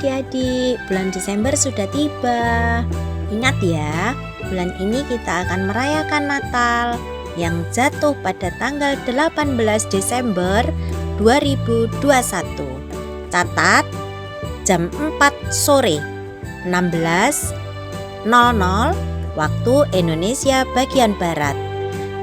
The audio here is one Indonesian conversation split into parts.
adik-adik, bulan Desember sudah tiba. Ingat ya, bulan ini kita akan merayakan Natal yang jatuh pada tanggal 18 Desember 2021. Catat, jam 4 sore 16.00 waktu Indonesia bagian Barat.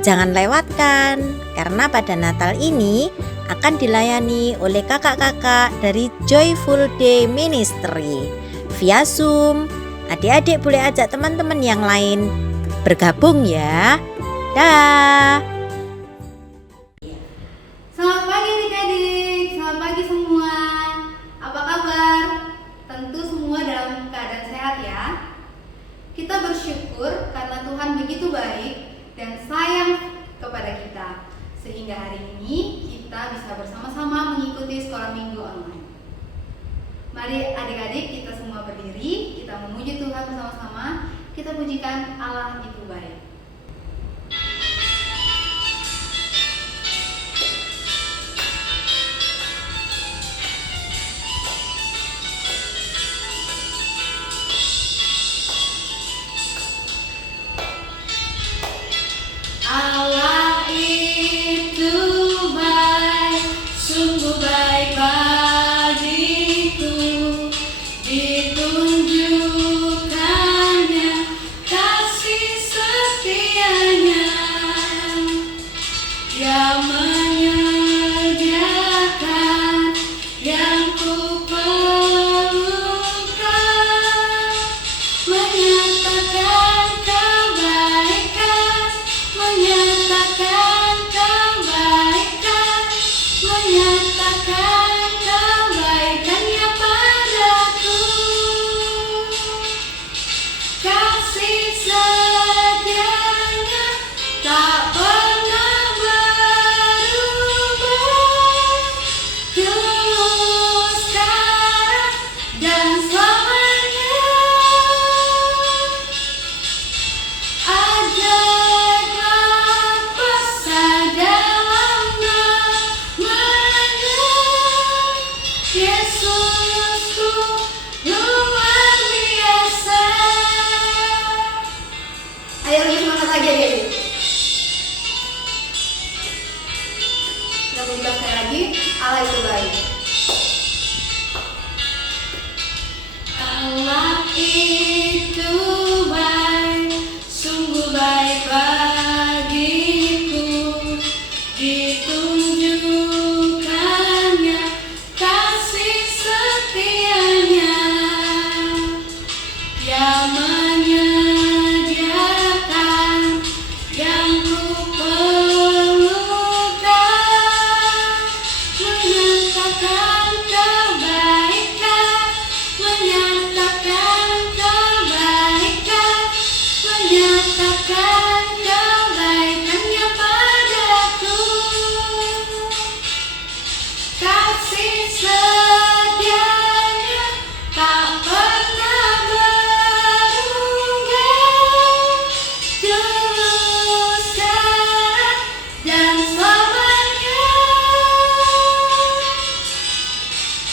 Jangan lewatkan, karena pada Natal ini akan dilayani oleh kakak-kakak dari Joyful Day Ministry via Zoom. Adik-adik boleh ajak teman-teman yang lain bergabung ya. Dah. Selamat pagi adik-adik, selamat pagi semua. Apa kabar? Tentu semua dalam keadaan sehat ya. Kita bersyukur karena Tuhan begitu baik dan sayang kepada kita, sehingga hari ini kita bisa bersama-sama mengikuti sekolah minggu online. Mari adik-adik kita semua berdiri, kita memuji Tuhan bersama-sama, kita pujikan Allah itu baik. Allah itu baik, sungguh baik bagiku, ditunjukkannya kasih setianya. Dia menyediakan yang ku perlukan, menyatakan kebaikan, menyatakan kebaikan, menyatakan kebaikannya padaku. Kasih setianya tak pernah berubah, dulu sekarang dan selamanya. Ajaiblah besar dalam namanya, Yesusku luar biasa. Ayo lebih semangat lagi adik-adik. Kita pujikan sekali lagi, Allah itu baik. Allah itu baik, sungguh baik bagiku, ditunjukkannya kasih setianya. Dia menyediakan yang ku perlukan, menyatakan kebaikan, menyatakan kebaikan, menyatakan kebaikannya padaku. Kasih setianya tak pernah berubah, dulu sekarang dan selamanya.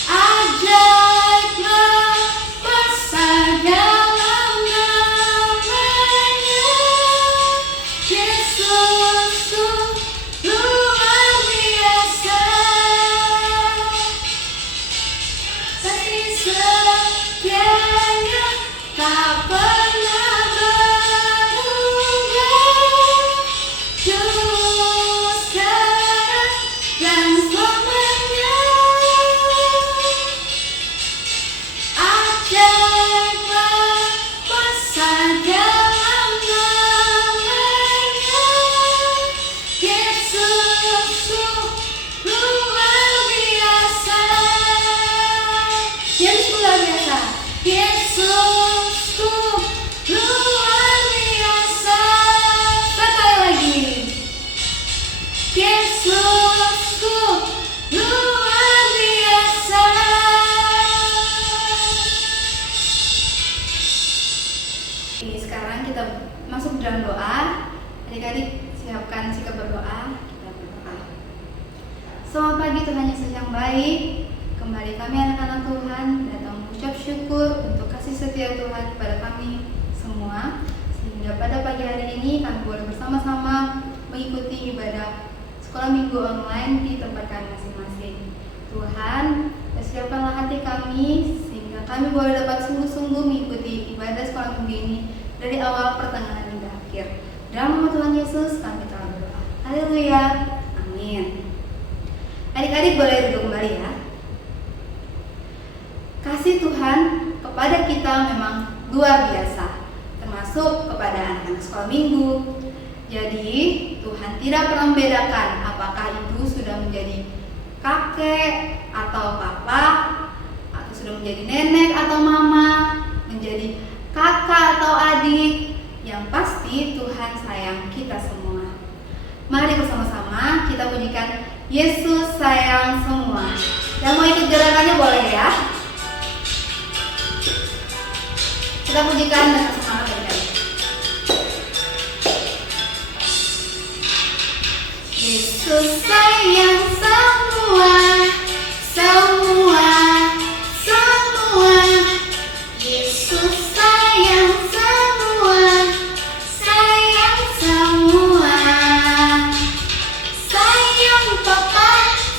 Ajaiblah besar dalam namanya, Yesusku luar biasa. Kasih setianya tak pernah berubah, dulu sekarang dan selamanya. Ajaiblah besar dalam namanya, Yesusku luar biasa. Yesus luar biasa. Yesusku luar biasa. Sekali lagi. Yesusku luar biasa. Oke, sekarang kita masuk dalam doa. Adik-adik siapkan sikap berdoa. Kita berdoa. Selamat pagi Tuhan Yesus yang baik. Kembali kami anak-anak Tuhan datang mengucap syukur untuk kasih setia Tuhan kepada kami semua, sehingga pada pagi hari ini kami boleh bersama-sama mengikuti ibadah sekolah minggu online di tempat kami masing-masing. Tuhan, persiapkanlah hati kami sehingga kami boleh dapat sungguh-sungguh mengikuti ibadah sekolah minggu ini dari awal, pertengahan hingga akhir. Dalam nama Tuhan Yesus kami telah berdoa. Haleluya. Amin. Adik-adik boleh duduk kembali ya. Kasih Tuhan kepada kita memang luar biasa, termasuk kepada anak-anak sekolah minggu. Jadi Tuhan tidak pernah membedakan apakah itu sudah menjadi kakek atau papa, atau sudah menjadi nenek atau mama, menjadi kakak atau adik. Yang pasti Tuhan sayang kita semua. Mari bersama-sama kita pujikan Yesus sayang semua. Yang mau ikut gerakannya boleh ya. Kita pujikan dengan semangat adik-adik. Yesus sayang semua, semua, semua. Yesus sayang semua, sayang semua. Sayang papa,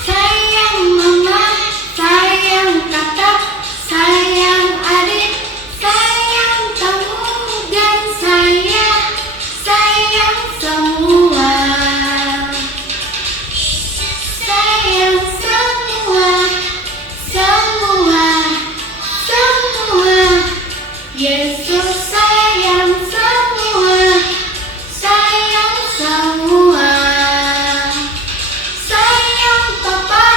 sayang mama, sayang kakak, sayang adik, sayang kamu dan saya, sayang semua. Sayang semua, semua, semua. Yesus sayang semua, sayang semua. Sayang papa,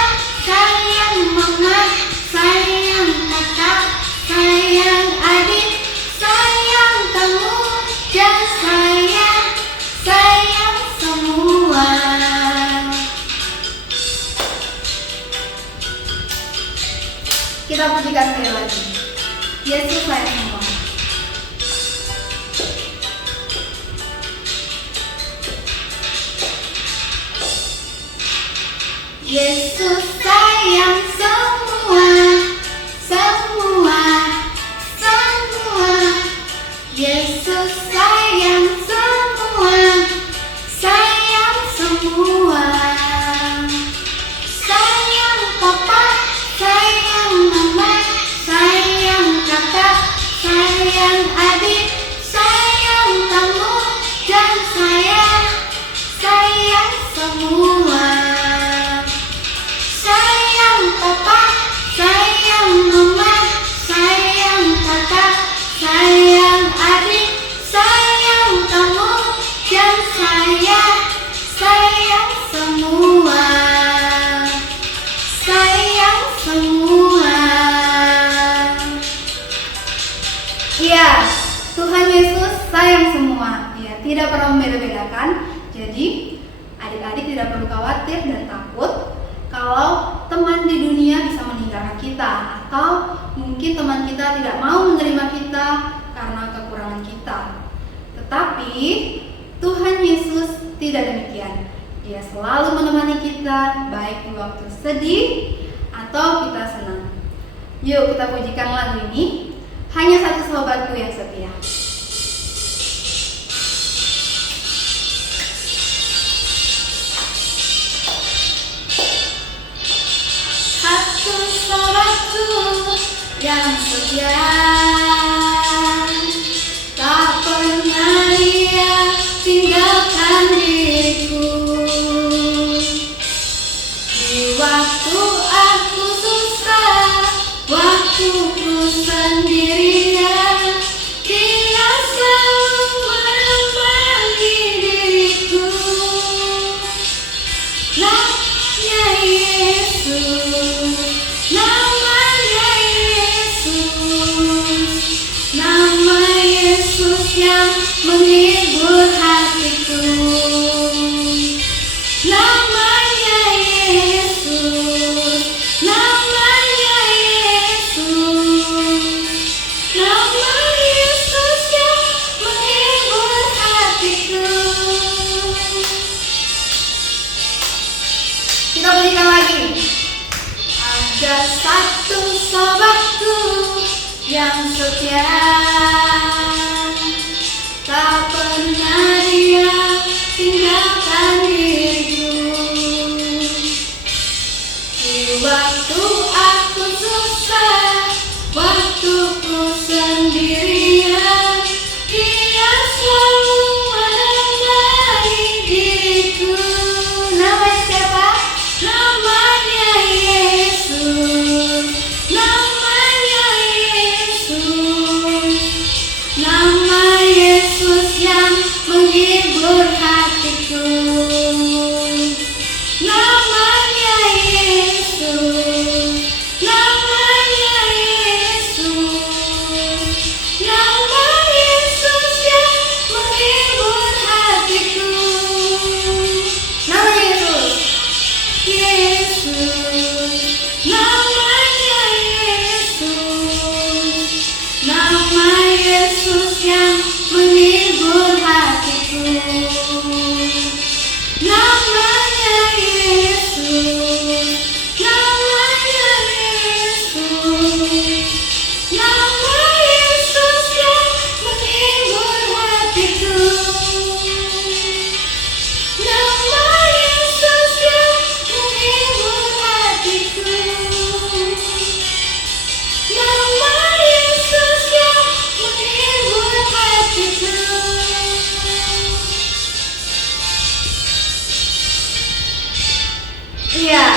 sayang mama, sayang kakak, sayang adik, sayang kamu dan saya, sayang semua. Kita pujikan sekali lagi. Yesus sayang semua. Yesus sayang semua, semua, semua. Yesus sayang semua, sayang semua. Sayang papa, sayang mama, sayang kakak, sayang adik, sayang kamu dan saya, sayang semua. Sayang papa, sayang mama, sayang kakak, sayang adik, sayang kamu dan saya, sayang semua. Sayang semua. Iya, Tuhan Yesus sayang semua. Dia tidak pernah membeda-bedakan. Jadi adik-adik tidak perlu khawatir dan takut kalau teman di dunia bisa meninggalkan kita, atau mungkin teman kita tidak mau menerima kita karena kekurangan kita. Tetapi Tuhan Yesus tidak demikian. Dia selalu menemani kita baik di waktu sedih atau kita senang. Yuk kita pujikan lagu ini, Hanya Satu Sahabatku Yang Setia. Satu sahabatku yang setia, tak pernah dia tinggalkan diriku. Di waktu aku susah, waktu ku sendirian, dia selalu menemani diriku. Namanya Yesus, namanya Yesus, nama Yesus yang menghibur hatiku. Namanya Yesus, namanya Yesus, nama Yesus yang menghibur hatiku. Kita berikan lagi. Ada satu sahabatku yang setia, tak pernah Dia tinggalkan diriku. Di waktu aku susah, waktu ku sendirian, Dia selalu menemani diriku. Namanya siapa? Namanya Yesus. Namanya Yesus. Nama Yesus yang menghibur hatiku. Namanya Yesus. Namanya Yesus. Nama Yesus yang menghibur hatiku. Nama Yesus. Yesus. Namanya Yesus. Nama Yesus yang menghibur hatiku. Namanya Yesus. Namanya Yesus. Nama Yesus yang menghibur hatiku. Nama Yesus yang menghibur hatiku. Nama Yesus yang menghibur hatiku. Iya,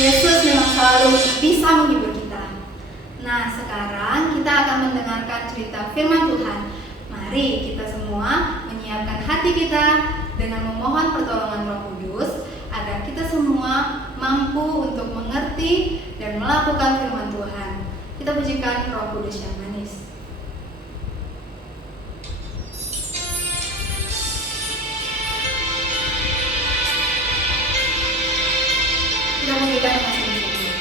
Yesus memang selalu bisa menghibur kita. Nah, sekarang kita akan mendengarkan cerita firman Tuhan. Mari kita semua menyiapkan hati kita dengan memohon pertolongan Roh Kudus agar kita semua mampu untuk mengerti dan melakukan firman Tuhan. Kita pujikan Roh Kudus yang manis. Kita pujikan masing-masing.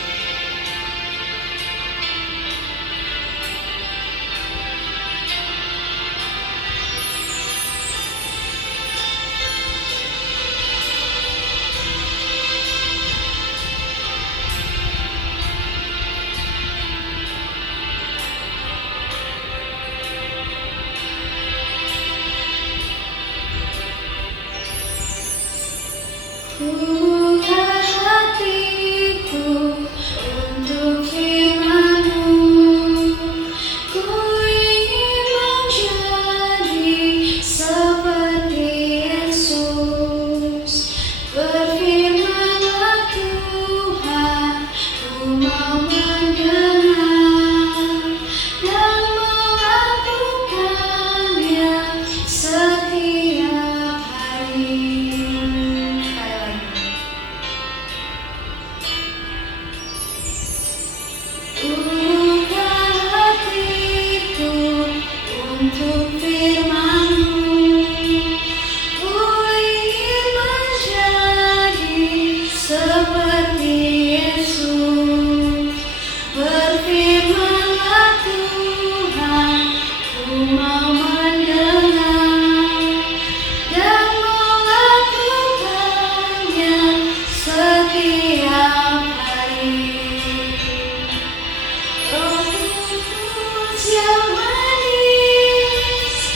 Buka hatiku untuk firman-Mu. Ku ingin menjadi seperti Yesus. Berfirman-Lah Tuhan, ku mau mendengar dan melakukannya setiap hari. Buka hatiku untuk firman-Mu. Ku ingin menjadi seperti Yesus. Berfirman-Lah Tuhan, ku mau mendengar dan melakukannya setiap hari. Roh Kudus yang manis,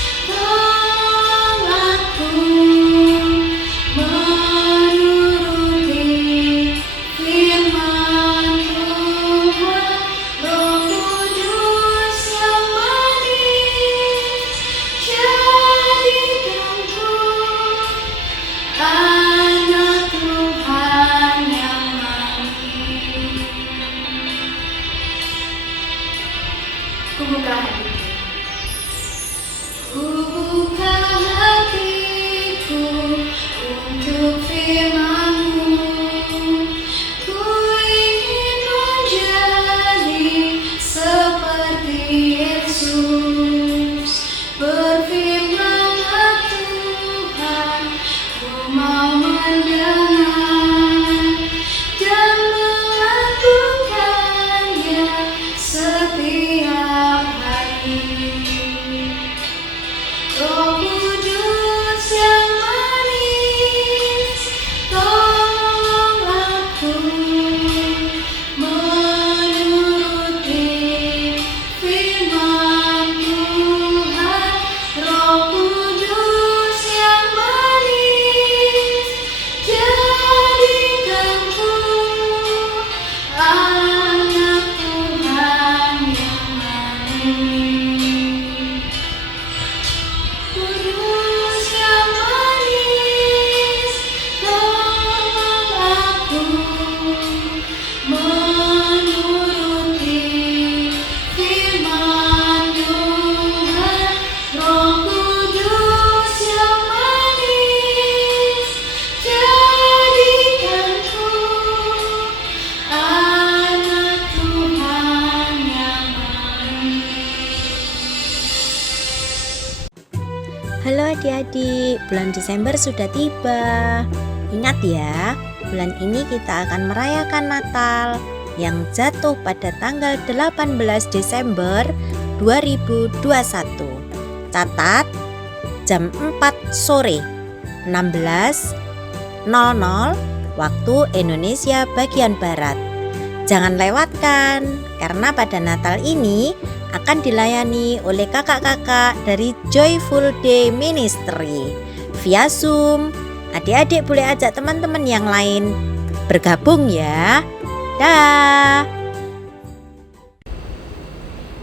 Halo adik-adik, bulan Desember sudah tiba. Ingat ya, bulan ini kita akan merayakan Natal yang jatuh pada tanggal 18 Desember 2021. Catat, jam 4 sore 16.00 waktu Indonesia bagian Barat. Jangan lewatkan, karena pada Natal ini akan dilayani oleh kakak-kakak dari Joyful Day Ministry via Zoom. Adik-adik boleh ajak teman-teman yang lain bergabung ya. Dah.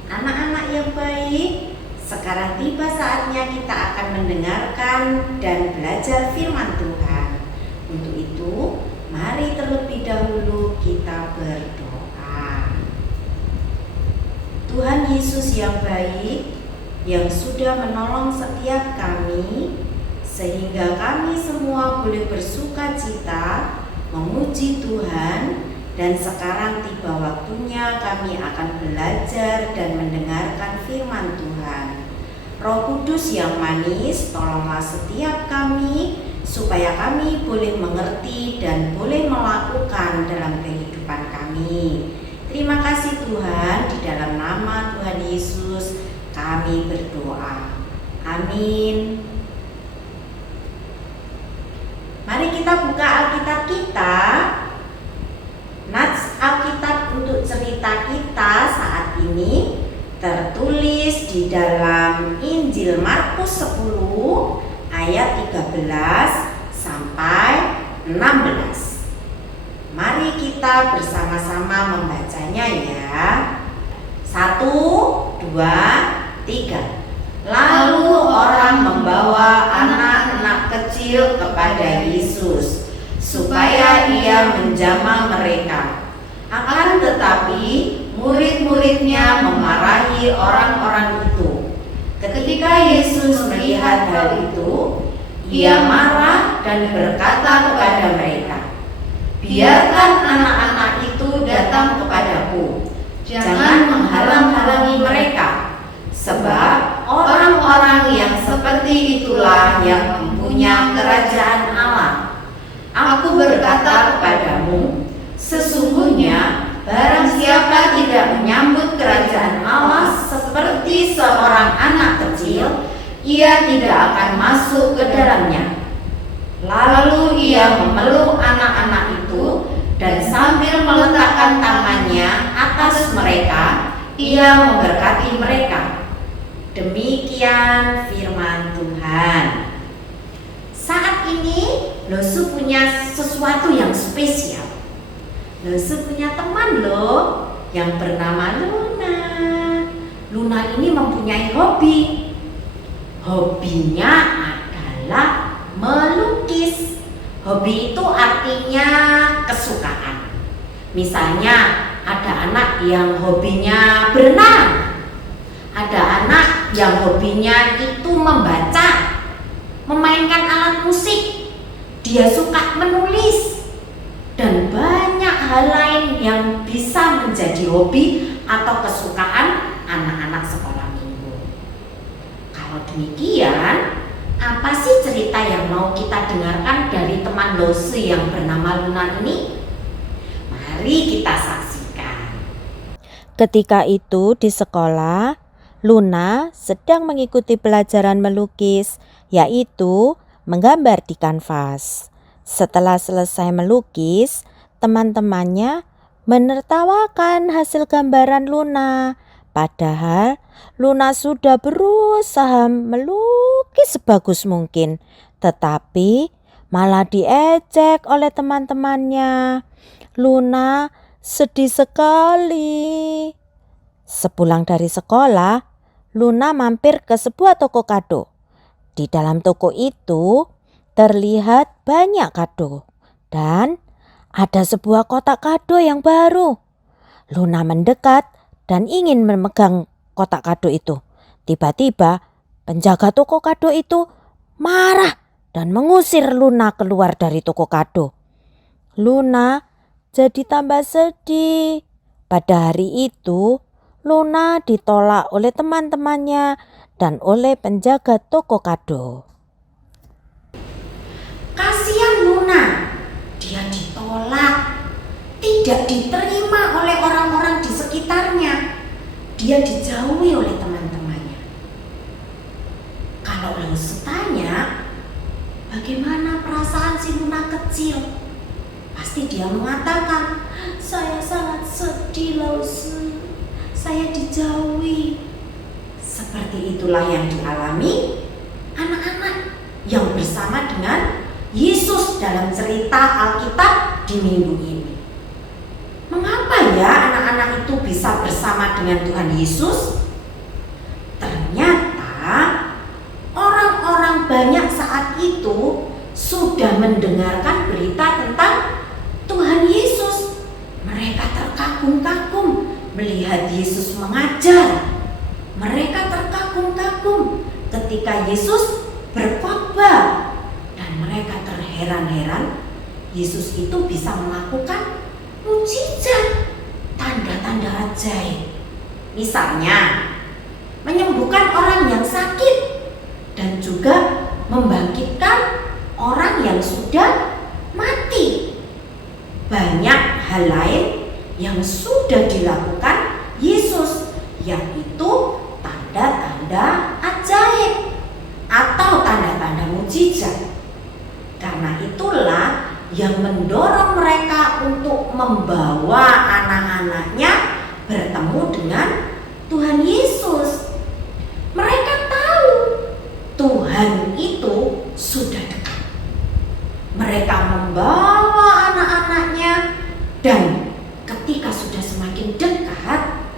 Anak-anak yang baik, sekarang tiba saatnya kita akan mendengarkan dan belajar firman Tuhan. Untuk itu, mari terlebih dahulu kita berdoa. Tuhan Yesus yang baik, yang sudah menolong setiap kami, sehingga kami semua boleh bersuka cita, memuji Tuhan, dan sekarang tiba waktunya kami akan belajar dan mendengarkan firman Tuhan. Roh Kudus yang manis, tolonglah setiap kami, supaya kami boleh mengerti dan boleh melakukan dalam kehidupan kami. Terima kasih Tuhan, di dalam nama Tuhan Yesus kami berdoa. Amin. Mari kita buka Alkitab kita. Nats Alkitab untuk cerita kita saat ini tertulis di dalam Injil Markus 10 ayat 13 sampai 16. Mari kita bersama-sama membacanya ya. 1, 2, 3. Lalu orang membawa anak-anak kecil kepada Yesus supaya ia menjamah mereka. Akan tetapi murid-muridnya memarahi orang-orang itu. Ketika Yesus melihat hal itu, ia marah dan berkata kepada mereka, "Biarkan anak-anak itu datang kepadaku, jangan menghalang-halangi mereka, sebab orang-orang yang seperti itulah yang mempunyai kerajaan Allah. Aku berkata kepadamu, sesungguhnya barang siapa tidak menyambut kerajaan Allah seperti seorang anak kecil, ia tidak akan masuk ke dalamnya." Lalu ia memeluk anak-anak itu dan sambil meletakkan tangannya atas mereka, ia memberkati mereka. Demikian firman Tuhan. Saat ini Losu punya sesuatu yang spesial. Losu punya teman loh yang bernama Luna. Luna ini mempunyai hobi. Hobinya adalah melukis. Hobi itu artinya kesukaan. Misalnya ada anak yang hobinya berenang, ada anak yang hobinya itu membaca, memainkan alat musik, dia suka menulis, dan banyak hal lain yang bisa menjadi hobi atau kesukaan anak-anak sekolah minggu. Kalau demikian, apa sih cerita yang mau kita dengarkan dari teman Losu yang bernama Luna ini? Mari kita saksikan. Ketika itu di sekolah, Luna sedang mengikuti pelajaran melukis, yaitu menggambar di kanvas. Setelah selesai melukis, teman-temannya menertawakan hasil gambaran Luna. Padahal Luna sudah berusaha melukis sebagus mungkin, tetapi malah diejek oleh teman-temannya. Luna sedih sekali. Sepulang dari sekolah, Luna mampir ke sebuah toko kado. Di dalam toko itu terlihat banyak kado dan ada sebuah kotak kado yang baru. Luna mendekat dan ingin memegang kotak kado itu. Tiba-tiba penjaga toko kado itu marah dan mengusir Luna keluar dari toko kado. Luna jadi tambah sedih. Pada hari itu Luna ditolak oleh teman-temannya dan oleh penjaga toko kado. Kasihan Luna, dia ditolak, tidak diterima oleh orang-orang di sekitarnya. Dia dijauhi oleh teman-temannya. Kalau Lause tanya, bagaimana perasaan si Luna kecil? Pasti dia mengatakan, saya sangat sedih Lause, saya dijauhi. Seperti itulah yang dialami anak-anak yang bersama dengan Yesus dalam cerita Alkitab di minggu ini. Mengapa ya anak-anak itu bisa bersama dengan Tuhan Yesus? Ternyata orang-orang banyak saat itu sudah mendengarkan berita tentang Tuhan Yesus. Mereka terkagum-kagum melihat Yesus mengajar. Mereka terkagum-kagum ketika Yesus berkhotbah. Dan mereka terheran-heran Yesus itu bisa melakukan mukjizat, tanda-tanda ajaib. Misalnya, menyembuhkan orang yang sakit dan juga membangkitkan orang yang sudah mati. Banyak hal lain yang sudah dilakukan Yesus, yaitu tanda-tanda ajaib atau tanda-tanda mukjizat. Karena itulah yang mendorong mereka untuk membawa anak-anaknya bertemu dengan Tuhan Yesus. Mereka tahu Tuhan itu sudah dekat. Mereka membawa anak-anaknya, dan ketika sudah semakin dekat,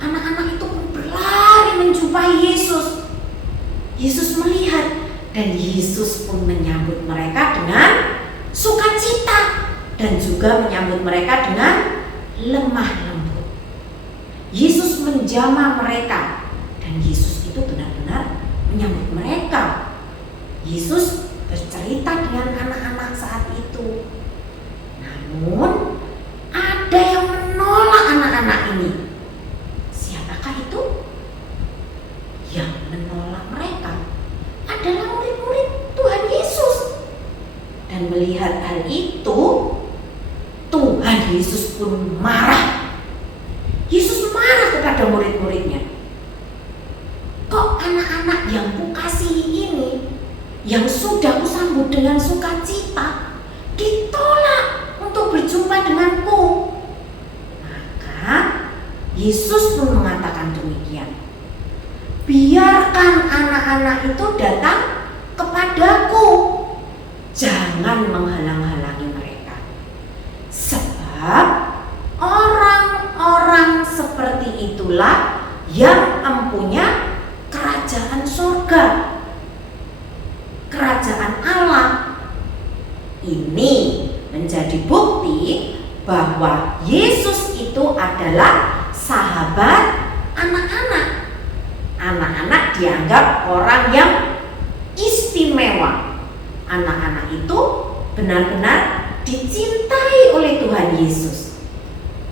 anak-anak itu pun berlari menjumpai Yesus. Yesus melihat dan Yesus pun menyambut mereka dengan sukacita dan juga menyambut mereka dengan lemah lembut. Yesus menjamah mereka dan Yesus itu benar-benar menyambut mereka. Yesus bercerita dengan anak-anak saat itu. Namun ada yang menolak anak-anak ini. Siapakah itu? Yang menolak mereka adalah murid-murid Tuhan Yesus. Dan melihat hal itu, Tuhan Yesus pun marah. Yesus marah kepada murid-muridnya. Kok anak-anak yang kukasihi ini, yang sudah kusambut dengan sukacita, ditolak untuk berjumpa denganku? Maka Yesus pun mengatakan demikian. Biarkan anak-anak itu datang kepadaku. Jangan menghalang-halangi mereka. Sebab orang-orang seperti itulah yang mempunyai kerajaan surga, kerajaan Allah. Ini menjadi bukti bahwa Yesus itu adalah sahabat anak-anak. Anak-anak dianggap orang yang istimewa. Anak-anak itu benar-benar dicintai oleh Tuhan Yesus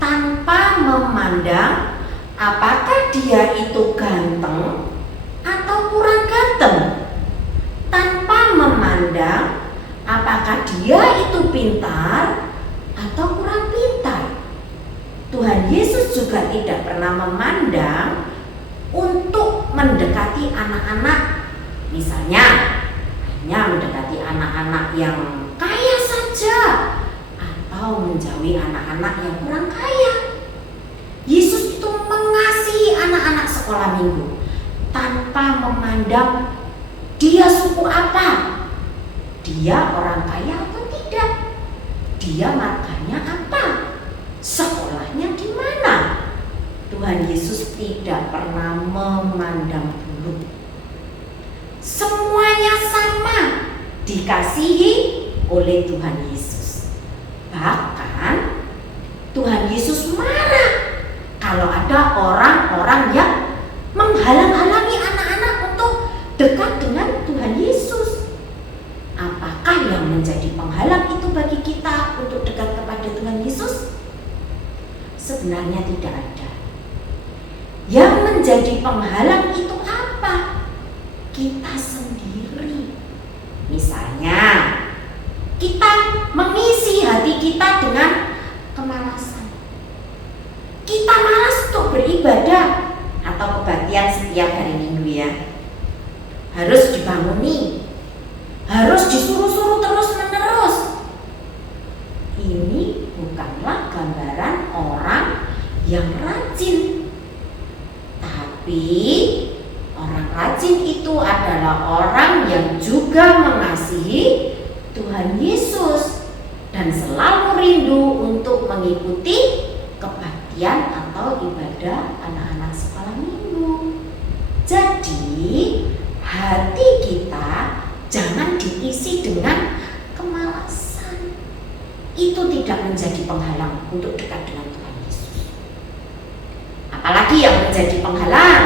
tanpa memandang apakah dia itu ganteng atau kurang ganteng, tanpa memandang apakah dia itu pintar atau kurang pintar. Tuhan Yesus juga tidak pernah memandang untuk mendekati anak-anak, misalnya hanya mendekati anak-anak yang kaya saja atau menjauhi anak-anak yang kurang kaya. Yesus itu mengasihi anak-anak sekolah minggu tanpa memandang dia suku apa, dia orang kaya atau tidak, dia marganya apa, sekolahnya di mana. Tuhan Yesus tidak pernah memandang bulu. Semuanya sama dikasihi oleh Tuhan Yesus. Bahkan Tuhan Yesus marah kalau ada orang-orang yang menghalang-halangi anak-anak untuk dekat dengan Tuhan Yesus. Apakah yang menjadi penghalang itu bagi kita untuk dekat kepada Tuhan Yesus? Sebenarnya tidak ada. Yang menjadi penghalang itu apa? Kita sendiri. Misalnya, kita mengisi hati kita dengan kemalasan. Kita malas untuk beribadah atau kebaktian setiap hari Minggu ya. Harus dibanguni, harus disuruh-suruh terus-menerus. Ini bukanlah gambaran orang yang rajin. Tapi orang rajin itu adalah orang yang juga mengasihi Tuhan Yesus dan selalu rindu untuk mengikuti kebaktian atau ibadah anak-anak sekolah minggu. Jadi hati kita jangan diisi dengan kemalasan. Itu tidak menjadi penghalang untuk dekat dengan Tuhan Yesus. Apalagi yang menjadi penghalang?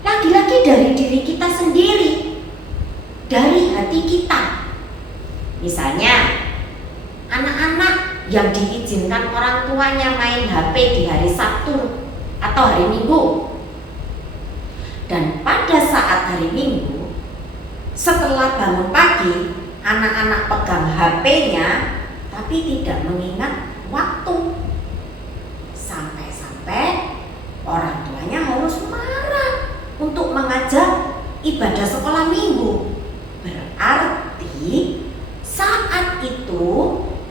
Lagi-lagi dari diri kita sendiri, dari hati kita. Misalnya, anak-anak yang diizinkan orang tuanya main HP di hari Sabtu atau hari Minggu. Dan pada saat hari Minggu, setelah bangun pagi, anak-anak pegang HP-nya tapi tidak mengingat waktu. Sampai-sampai orang tuanya harus marah untuk mengajak ibadah sekolah minggu. Berarti saat itu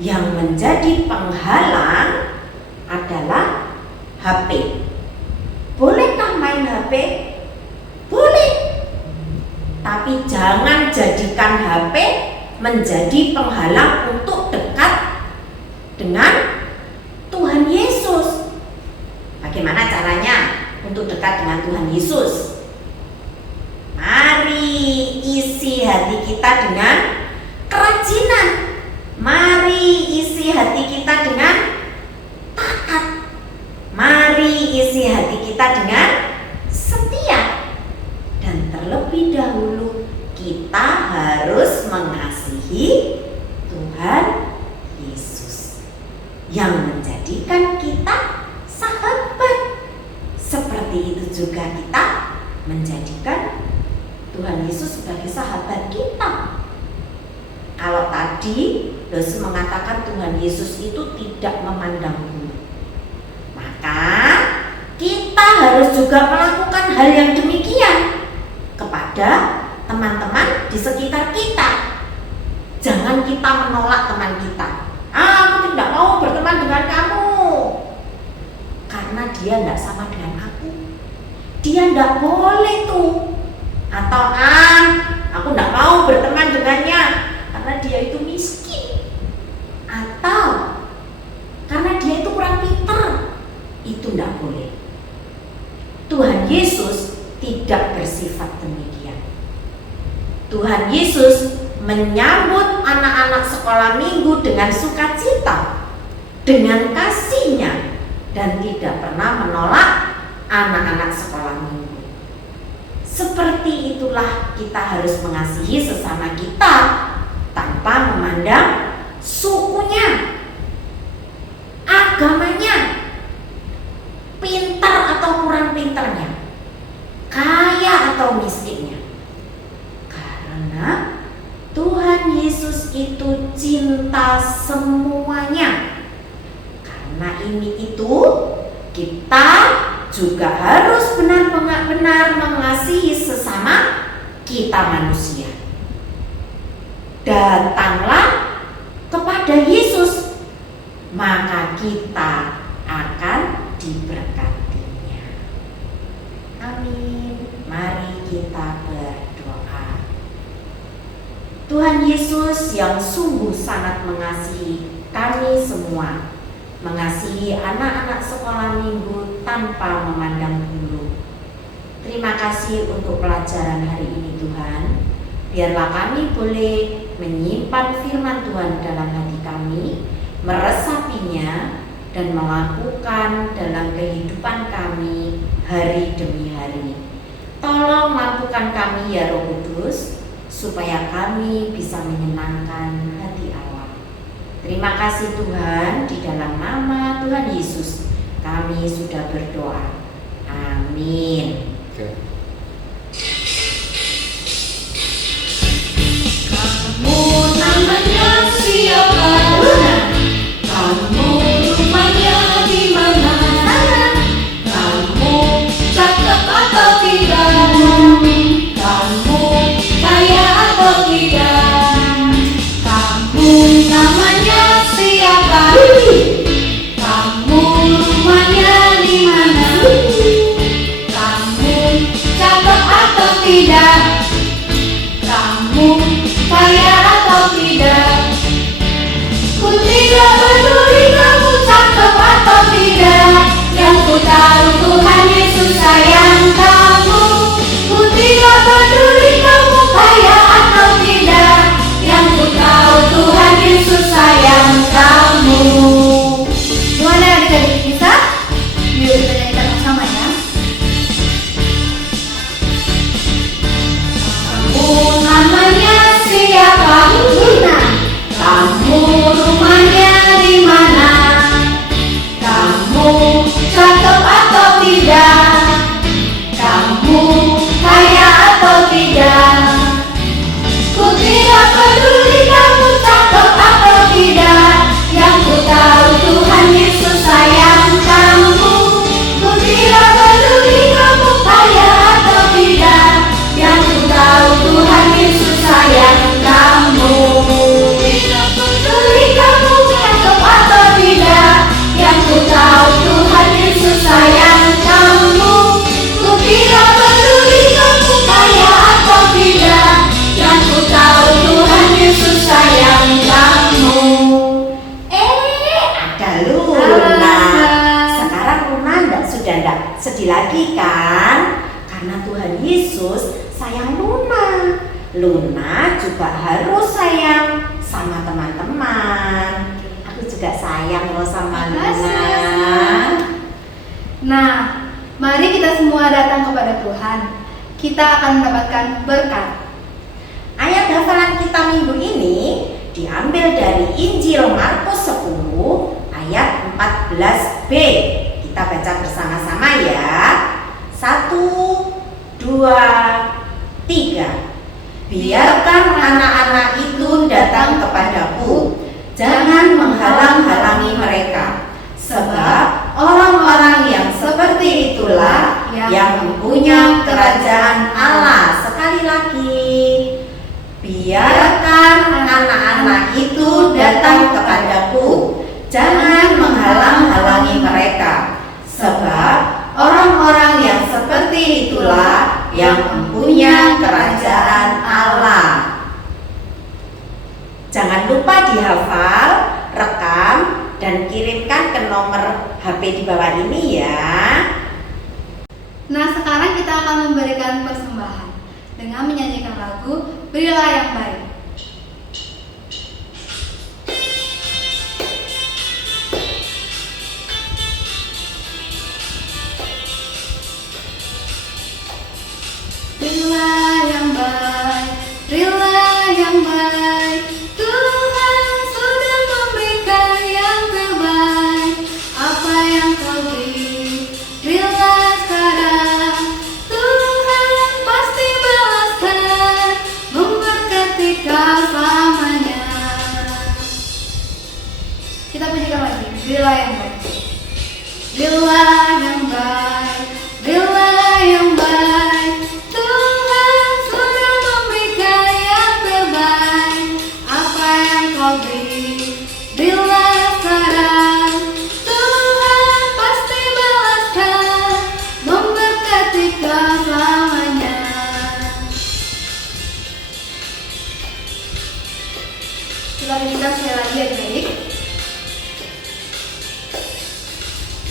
yang menjadi penghalang adalah HP. Bolehkah main HP? Boleh. Tapi jangan jadikan HP menjadi penghalang untuk dekat dengan Tuhan Yesus. Bagaimana caranya untuk dekat dengan Tuhan Yesus? Mari isi hati kita dengan kerajinan. Mari isi hati kita dengan taat. Mari isi hati kita dengan setia. Dan terlebih dahulu kita harus mengasihi Tuhan Yesus yang menjadikan kita sahabat. Seperti itu juga kita menjadikan Tuhan Yesus sebagai sahabat kita. Kalau tadi Yesus mengatakan Tuhan Yesus itu tidak memandang bulu, maka kita harus juga melakukan hal yang demikian kepada teman-teman di sekitar kita. Jangan kita menolak teman kita. Aku tidak mau berteman dengan kamu karena dia tidak sama dengan aku. Dia tidak boleh tuh. Atau aku tidak mau berteman dengannya karena dia itu miskin. Atau karena dia itu kurang pintar. Itu tidak boleh. Tuhan Yesus tidak bersifat demikian. Tuhan Yesus menyambut anak-anak sekolah minggu dengan sukacita, dengan kasih-Nya, dan tidak pernah menolak anak-anak sekolah minggu. Seperti itulah kita harus mengasihi sesama kita tanpa memandang sukunya, agamanya, pintar atau kurang pintarnya, kaya atau miskinnya. Karena Tuhan Yesus itu cinta semuanya. Karena ini itu kita juga harus benar-benar mengasihi sesama kita manusia. Datanglah kepada Yesus, maka kita akan diberkatinya. Amin. Mari kita berdoa. Tuhan Yesus yang sungguh sangat mengasihi kami semua, mengasihi anak-anak sekolah minggu tanpa memandang bulu. Terima kasih untuk pelajaran hari ini Tuhan. Biarlah kami boleh menyimpan firman Tuhan dalam hati kami, meresapinya, dan melakukan dalam kehidupan kami hari demi hari. Tolong mampukan kami ya Roh Kudus, supaya kami bisa menyenangkan hati Allah. Terima kasih Tuhan, di dalam nama Tuhan Yesus kami sudah berdoa. Amin. Oke. Kamu namanya siapa? Kamu rumahnya di mana? Kamu cakep atau tidak? Kamu kaya atau tidak? Kamu namanya siapa? Kamu rumahnya di mana? Kamu cakep atau tidak? Kamu kaya atau tidak? Ku tidak peduli kamu cakep atau tidak. Yang ku tahu Tuhan Yesus sayang kamu. Ku tidak peduli kamu kaya atau tidak. Yang ku tahu Tuhan Yesus sayang kamu. Gimana adik-adik, bisa? Yuk kita nyanyikan bersama ya. Kamu namanya siapa? Luna. Kamu rumahnya di mana? Kamu cakep atau tidak? Kamu kaya atau tidak? Ku tidak peduli kamu cakep atau tidak. Yang ku tahu Tuhan Yesus sayang kamu. Ku tidak peduli kamu kaya atau tidak. Yang ku tahu Tuhan Yesus sayang kamu. Tidak peduli kamu cakep atau tidak. Yang ku tahu Tuhan Yesus sayang kamu. Ku tidak peduli kamu kaya atau tidak. Yang ku tahu Tuhan Yesus sayang kamu. Ada Luna. Sekarang Luna sudah tidak sedih lagi kan? Karena Tuhan Yesus sayang Luna. Luna juga harus sayang sama teman-teman. Aku juga sayang loh sama Luna. Nah, mari kita semua datang kepada Tuhan. Kita akan mendapatkan berkat. Ayat hafalan kita minggu ini diambil dari Injil Markus 10 ayat 14b. Kita baca bersama-sama ya. 1, 2, 3. Biarkan anak-anak itu datang kepadaku. Jangan menghalang-halangi mereka. Sebab orang-orang yang seperti itulah yang mempunyai kerajaan Allah. Sekali lagi. Biarkan anak-anak itu datang kepadaku. Jangan menghalang-halangi mereka. Sebab orang-orang yang seperti itulah yang mempunyai kerajaan Allah. Jangan lupa dihafal, rekam, dan kirimkan ke nomor HP di bawah ini ya. Nah, sekarang kita akan memberikan persembahan dengan menyanyikan lagu Berilah yang Baik. Berilah yang baik, berilah yang baik. Tuhan sudah memberikan yang terbaik. Apa yang kau beri, berilah sekarang. Tuhan pasti balaskan, memberkati kau selamanya. Kita pujikan lagi, berilah yang baik. Berilah yang baik, berilah yang baik. Tuhan sudah memberikan yang terbaik. Apa yang kau beri, berilah sekarang. Tuhan pasti balaskan, memberkati kau selamanya. Kita pujikan sekali lagi ya adik.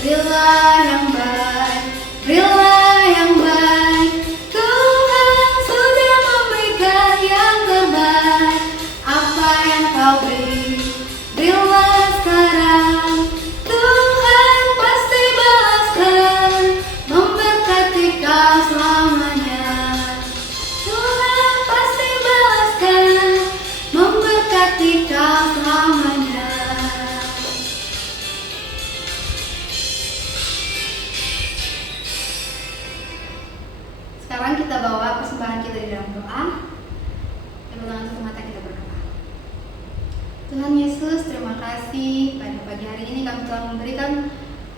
Berilah yang baik, berilah yang baik. Tuhan sudah memberikan yang terbaik. Apa yang kau beri, berilah sekarang. Tuhan pasti balaskan, memberkati kau selamanya. Tuhan pasti balaskan, memberkati kau selamanya. kami telah memberikan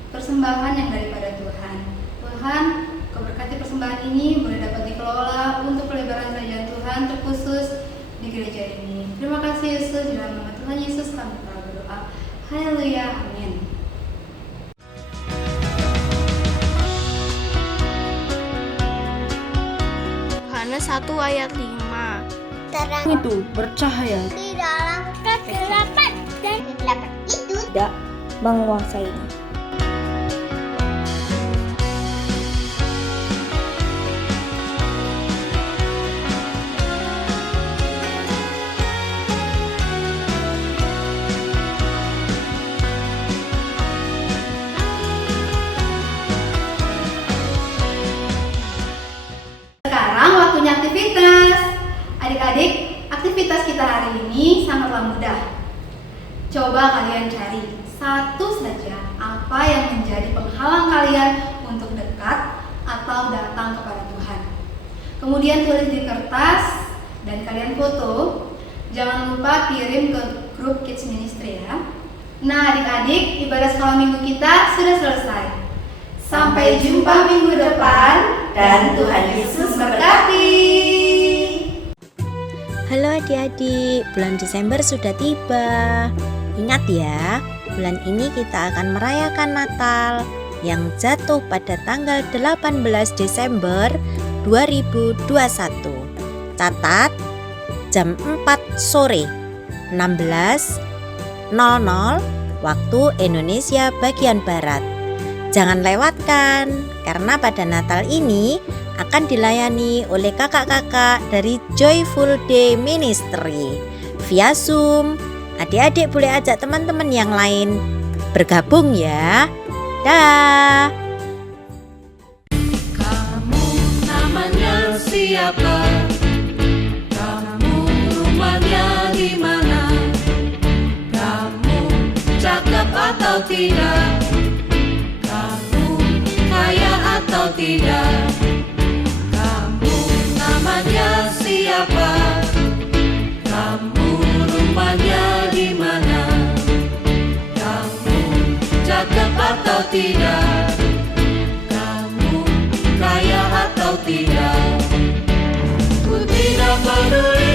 persembahan yang daripada Tuhan. Tuhan, Kau berkati persembahan ini boleh dapat dikelola untuk pelebaran kerajaan Tuhan terkhusus di gereja ini. Terima kasih Yesus, di dalam nama Tuhan Yesus kami telah berdoa. Haleluya, amin. Yohanes 1 ayat 5. Terang Itu bercahaya, di dalam kegelapan dan kegelapan itu tidak menguasainya. Sekarang waktunya aktivitas. Adik-adik, aktivitas kita hari ini sangatlah mudah. Coba kalian cari satu saja apa yang menjadi penghalang kalian untuk dekat atau datang kepada Tuhan. Kemudian tulis di kertas dan kalian foto. Jangan lupa kirim ke grup Kids Ministry ya. Nah adik-adik, ibadah sekolah minggu kita sudah selesai. Sampai jumpa minggu depan dan Tuhan Yesus memberkati. Halo adik-adik, bulan Desember sudah tiba. Ingat ya, bulan ini kita akan merayakan Natal yang jatuh pada tanggal 18 Desember 2021. Catat, jam 4 sore 16.00 waktu Indonesia bagian Barat. Jangan lewatkan, karena pada Natal ini akan dilayani oleh kakak-kakak dari Joyful Day Ministry via Zoom. Adik-adik boleh ajak teman-teman yang lain bergabung ya. Dah. Kamu namanya siapa? Kamu rumahnya di mana? Kamu cakep atau tidak? Kamu kaya atau tidak? Kamu namanya siapa? Kamu rumahnya di mana? Kamu cakep atau tidak? Kamu kaya atau tidak? Ku tidak peduli